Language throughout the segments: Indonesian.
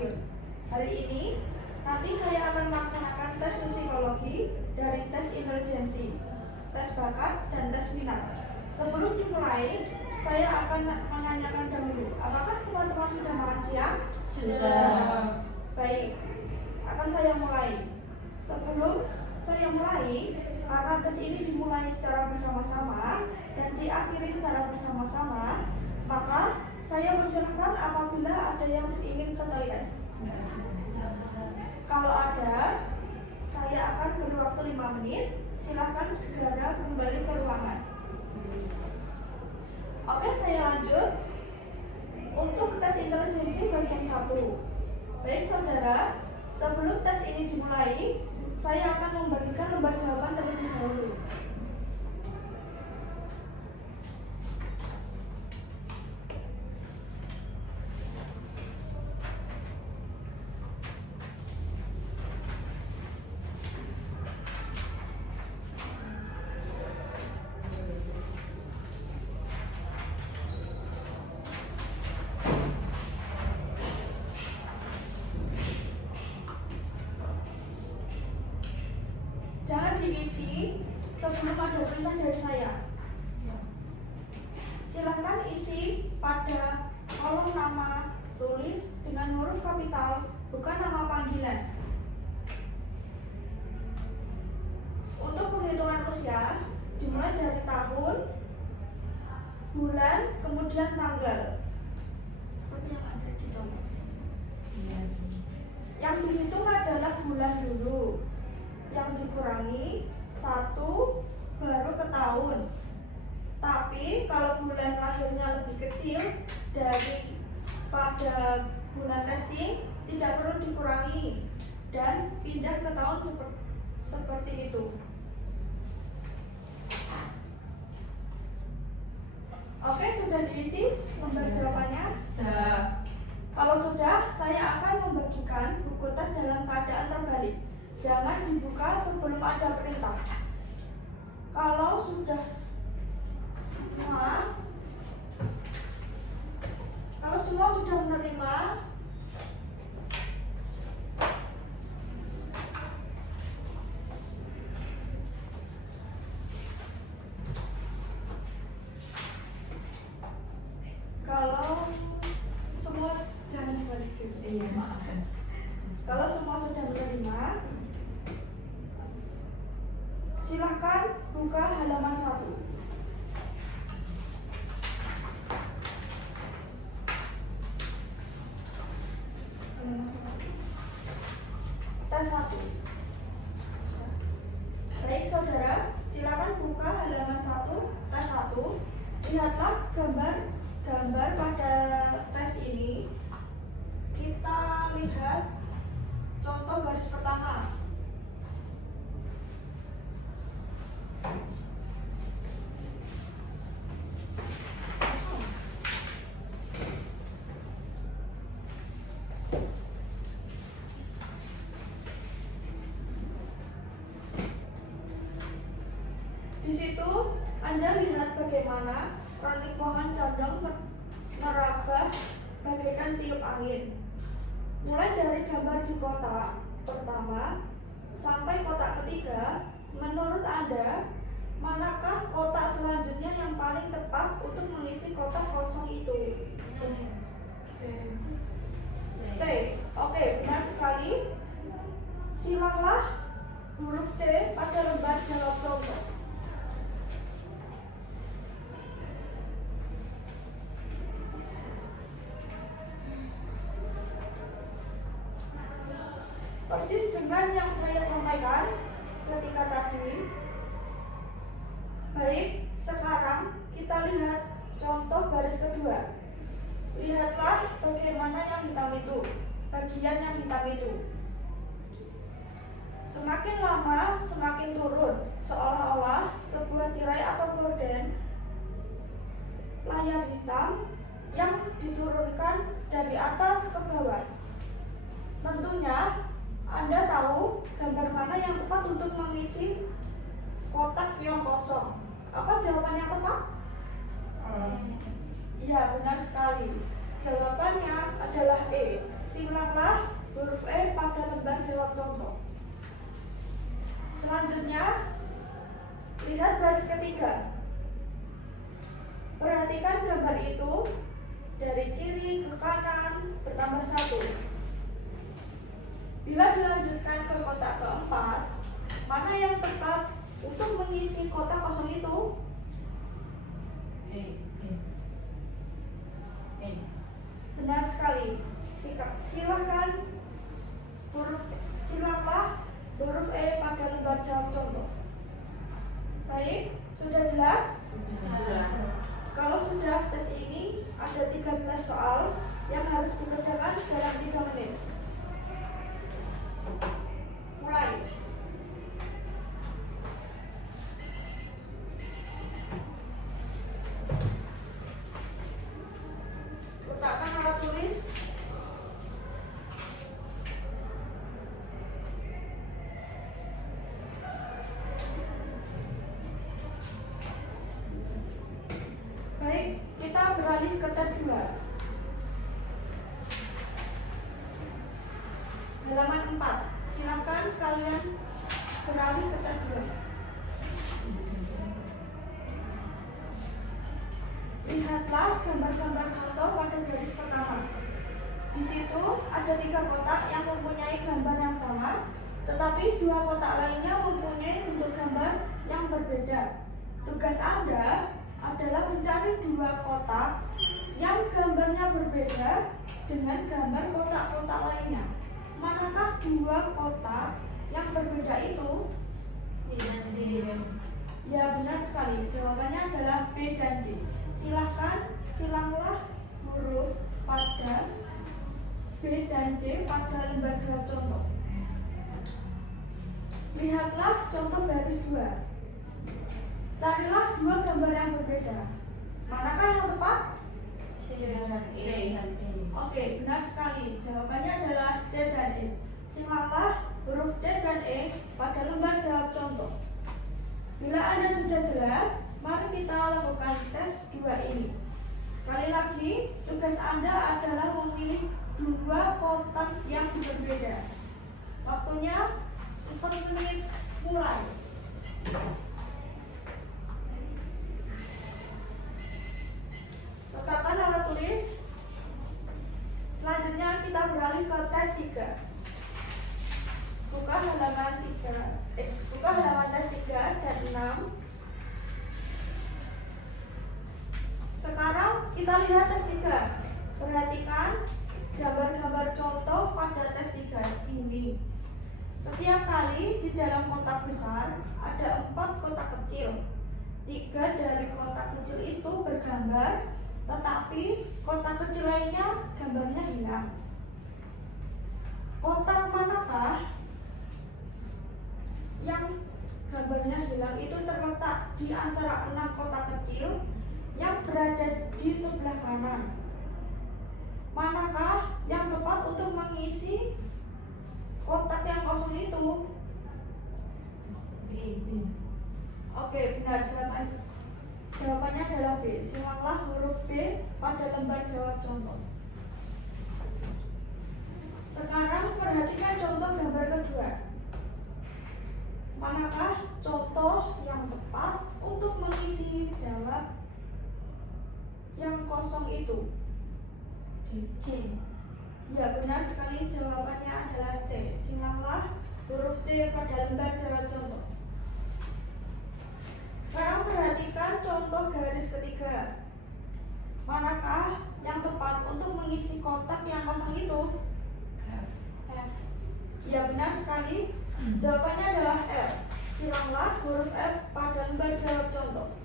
Madiun. Hari ini nanti saya akan melaksanakan tes psikologi dari tes intelijensi, tes bakat, dan tes minat. Sebelum dimulai, saya akan menanyakan dahulu, apakah teman-teman sudah makan siang? Sudah. Baik, akan saya mulai. Sebelum saya mulai, karena tes ini dimulai secara bersama-sama dan diakhiri secara bersama-sama, maka saya persilakan apabila ada yang ingin ke toilet. Kalau ada, saya akan beri waktu 5 menit. Silakan segera kembali ke ruangan. Oke, saya lanjut. Untuk tes intelijensi bagian 1. Baik saudara, sebelum tes ini dimulai, saya akan membagikan lembar jawaban terlebih dahulu. Jangan diisi sebelum ada perintah dari saya. Silakan isi pada kolom nama, tulis dengan huruf kapital, bukan nama panggilan. Untuk penghitungan usia, dimulai dari tahun, bulan, kemudian tanggal. Seperti yang ada di contoh. Yang dihitung adalah bulan dulu. Yang dikurangi 1 baru ke tahun. Tapi kalau bulan lahirnya lebih kecil dari pada bulan testing, tidak perlu dikurangi dan pindah ke tahun seperti itu. Oke, sudah diisi lembar jawabannya? Sudah. Kalau sudah, saya akan membagikan buku tes dalam keadaan terbalik. Jangan dibuka sebelum ada perintah. Kalau sudah semua sudah menerima, kalau semua jangan dibalikin. Iya, maaf. Kalau semua sudah menerima, silahkan buka halaman 1. Tes 1. Baik saudara, silakan buka halaman 1, tes 1. Lihatlah gambar pada tes ini. Kita lihat contoh baris pertama. Di situ Anda lihat bagaimana ranting pohon condong meraba bagaikan tiup angin. Mulai dari gambar di kotak pertama sampai kotak ketiga, menurut Anda, manakah kotak selanjutnya yang paling tepat untuk mengisi kotak kosong itu? C. Oke, benar sekali. Simaklah huruf C pada lembar jawab contoh. Persis dengan yang saya sampaikan ketika tadi. Baik, sekarang kita lihat contoh baris kedua. Lihatlah bagaimana yang hitam itu, bagian yang hitam itu. Semakin lama, semakin turun, seolah-olah sebuah tirai atau gorden layar hitam yang diturunkan dari atas ke bawah. Tentunya Anda tahu gambar mana yang tepat untuk mengisi kotak yang kosong. Apa jawaban yang tepat? Iya, benar sekali. Jawabannya adalah E. Silanglah huruf E pada lembar jawab contoh. Selanjutnya, lihat baris ketiga. Perhatikan gambar itu dari kiri ke kanan bertambah 1. Bila dilanjutkan ke kotak keempat, mana yang tepat untuk mengisi kotak kosong itu? Benar sekali. Silanglah huruf E pada lembar jawab contoh. Baik, sudah jelas? Kalau sudah, tes ini ada 13 soal yang harus dikerjakan dalam 3 menit. Mulai. Letakkan alat tulis. Baik, kita beralih ke tes 2. Halaman 4. Silakan kalian beralih ke tes 2. Lihatlah gambar-gambar contoh pada garis pertama. Di situ ada 3 kotak yang mempunyai gambar yang sama, tetapi 2 kotak lainnya mempunyai bentuk gambar yang berbeda. Tugas Anda adalah mencari 2 kotak yang gambarnya berbeda dengan gambar kotak-kotak lainnya. Manakah 2 kotak yang berbeda itu? Ya, benar sekali. Jawabannya adalah B dan D. Silanglah huruf pada B dan D pada lembar jawab contoh. Lihatlah contoh baris 2. Carilah 2 gambar yang berbeda. Manakah yang tepat? Oke, benar sekali. Jawabannya adalah C dan E. Silanglah huruf C dan E pada lembar jawab contoh. Bila Anda sudah jelas, mari kita lakukan tes 2 ini. Sekali lagi, tugas Anda adalah memilih 2 kotak yang berbeda. Waktunya 4 menit, mulai. Letakkan alat tulis. Selanjutnya kita beralih ke tes 3. Buka halaman tes 3 dan 6. Sekarang kita lihat tes 3. Perhatikan gambar-gambar contoh pada tes 3 ini. Setiap kali di dalam kotak besar ada 4 kotak kecil. 3 dari kotak kecil itu bergambar, tetapi kotak kecil lainnya gambarnya hilang. Kotak manakah yang gambarnya hilang itu terletak di antara 6 kotak kecil yang berada di sebelah kanan? Manakah yang tepat untuk mengisi kotak yang kosong itu? Oke, benar. Jawabannya adalah B. Silanglah huruf B pada lembar jawab contoh. Sekarang perhatikan contoh gambar kedua. Manakah contoh yang tepat untuk mengisi jawab yang kosong itu? C. Ya, benar sekali. Jawabannya adalah C. Silanglah huruf C pada lembar jawab contoh. Sekarang perhatikan contoh garis ketiga. Manakah yang tepat untuk mengisi kotak yang kosong itu? F. Ya, benar sekali. Jawabannya adalah F. Silanglah huruf F pada lembar jawab contoh.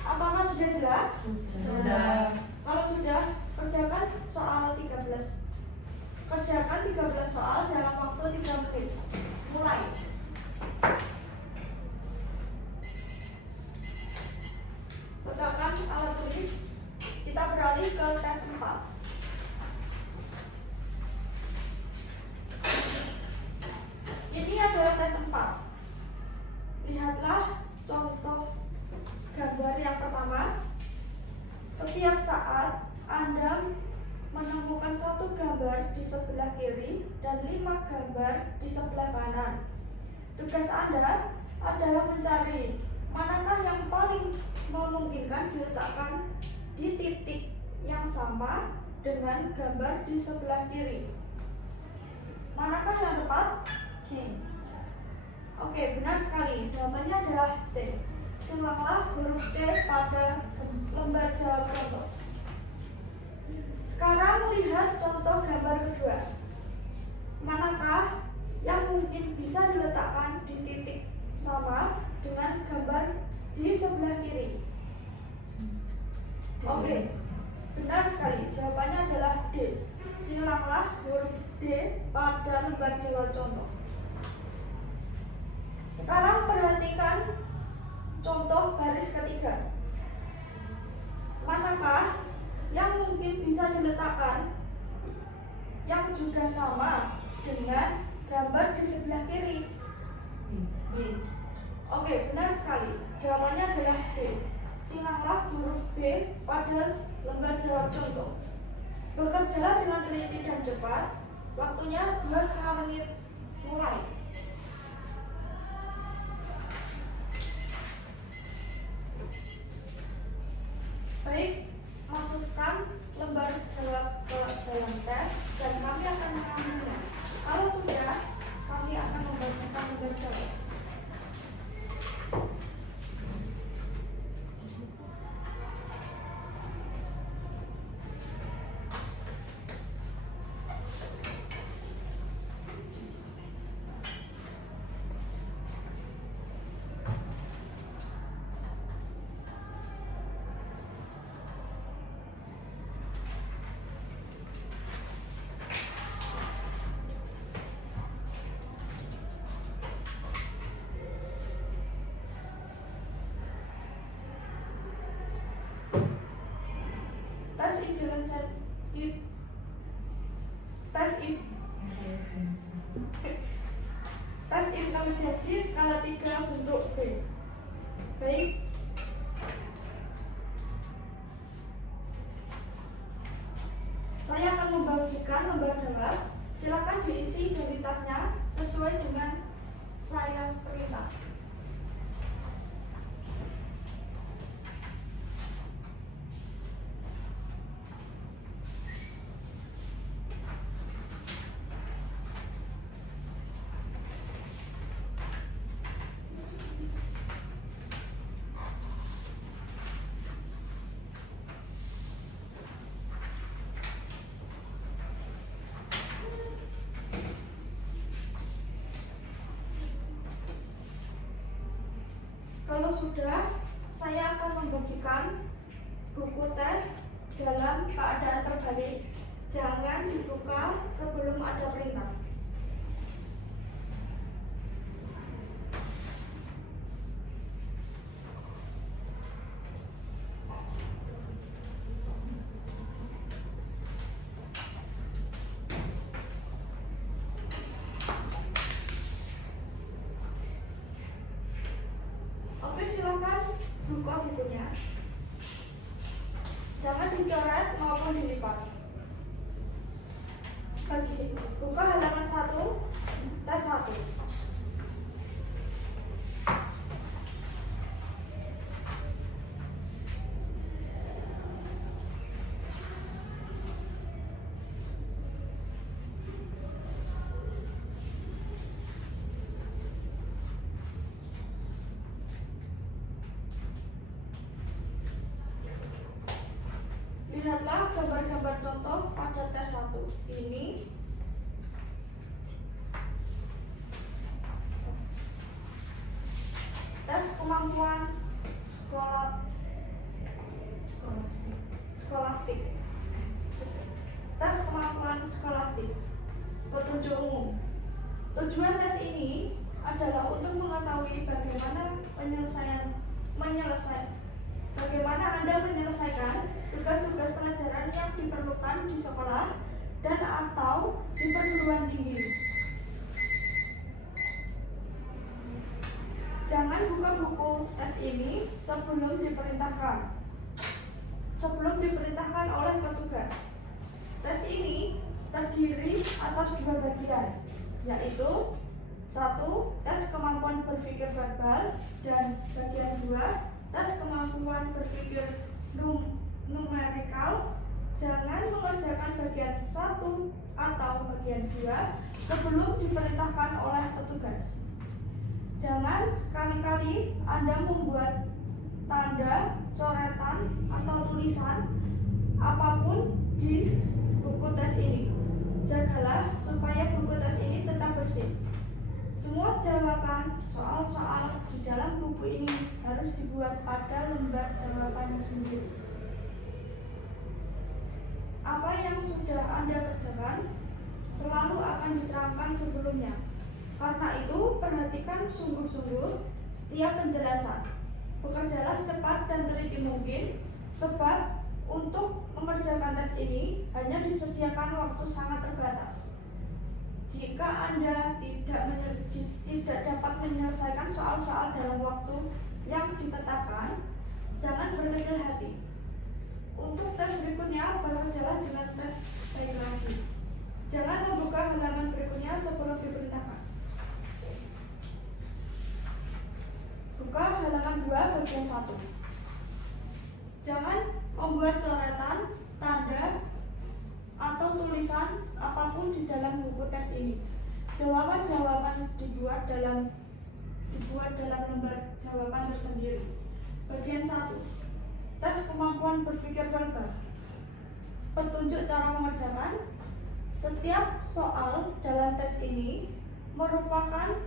Apakah sudah jelas? Sudah. Kalau sudah, kerjakan soal 13. Kerjakan 13 soal dalam waktu 3 menit. Mulai. Letakkan alat tulis. Kita beralih ke tes 4. Ini adalah tes 4. Lihatlah contoh gambar yang pertama. Setiap saat Anda gambar di sebelah kiri dan 5 gambar di sebelah kanan. Tugas Anda adalah mencari manakah yang paling memungkinkan diletakkan di titik yang sama dengan gambar di sebelah kiri. Manakah yang tepat? C. Oke, benar sekali. Jawabannya adalah C. Silanglah huruf C pada lembar jawab contoh. Sekarang lihat contoh gambar kedua. Manakah yang mungkin bisa diletakkan di titik sama dengan gambar di sebelah kiri? Oke, benar sekali. Jawabannya adalah D. Silanglah huruf D pada lembar jawab contoh. Sekarang perhatikan contoh baris ketiga. Manakah yang mungkin bisa diletakkan yang juga sama dengan gambar di sebelah kiri? B. Oke, benar sekali. Jawabannya adalah B. Silanglah huruf B pada lembar jawab contoh. Bekerjalah dengan teliti dan cepat. Waktunya 2,5 menit. Mulai. Baik, masukkan lembar jawab ke dalam tes dan kami akan mengambilnya. Kalau sudah, kami akan membacakan lembar jawab. Tes intelijensi skala 3 bentuk B. Baik. Saya akan membagikan lembar jawab. Silakan diisi identitasnya sesuai dengan saya perintah. Kalau sudah, saya akan membagikan buku tes dalam keadaan terbalik. Jangan dibuka sebelum ada perintah. Oke, silakan buka bukunya. Jangan dicoret maupun dilipat. Buka halaman 1, tes 1. Lihatlah gambar-gambar contoh pada tes 1. Ini tes kemampuan skolastik. Tes kemampuan skolastik. Petunjuk umum. Tujuan tes ini adalah untuk mengetahui bagaimana Anda menyelesaikan tugas-tugas pelajaran yang diperlukan di sekolah dan atau di perguruan tinggi. Jangan buka buku tes ini sebelum diperintahkan oleh petugas. Tes ini terdiri atas dua bagian, yaitu 1. Tes kemampuan berpikir verbal, dan bagian 2. Tes kemampuan berpikir numerikal. Jangan mengerjakan bagian 1 atau bagian 2 sebelum diperintahkan oleh petugas. Jangan sekali-kali Anda membuat tanda, coretan, atau tulisan apapun di buku tes ini. Jagalah supaya buku tes ini tetap bersih. Semua jawaban soal-soal di dalam buku ini harus dibuat pada lembar jawaban sendiri. Apa yang sudah Anda kerjakan selalu akan diterangkan sebelumnya. Karena itu, perhatikan sungguh-sungguh setiap penjelasan. Bekerjalah cepat dan teliti mungkin, sebab untuk mengerjakan tes ini hanya disediakan waktu sangat terbatas. Jika Anda tidak dapat menyelesaikan soal-soal dalam waktu yang ditetapkan, jangan berkecil hati. Untuk tes berikutnya, bekerjalah dengan tes baik lagi. Jangan membuka halaman berikutnya sebelum diperintahkan. Buka halaman 2 bagian 1. Jangan membuat coretan, tanda, atau tulisan apapun di dalam buku tes ini. Jawaban-jawaban dibuat dalam lembar jawaban tersendiri. Bagian 1. Tes kemampuan berpikir verbal. Petunjuk cara mengerjakan. Setiap soal dalam tes ini merupakan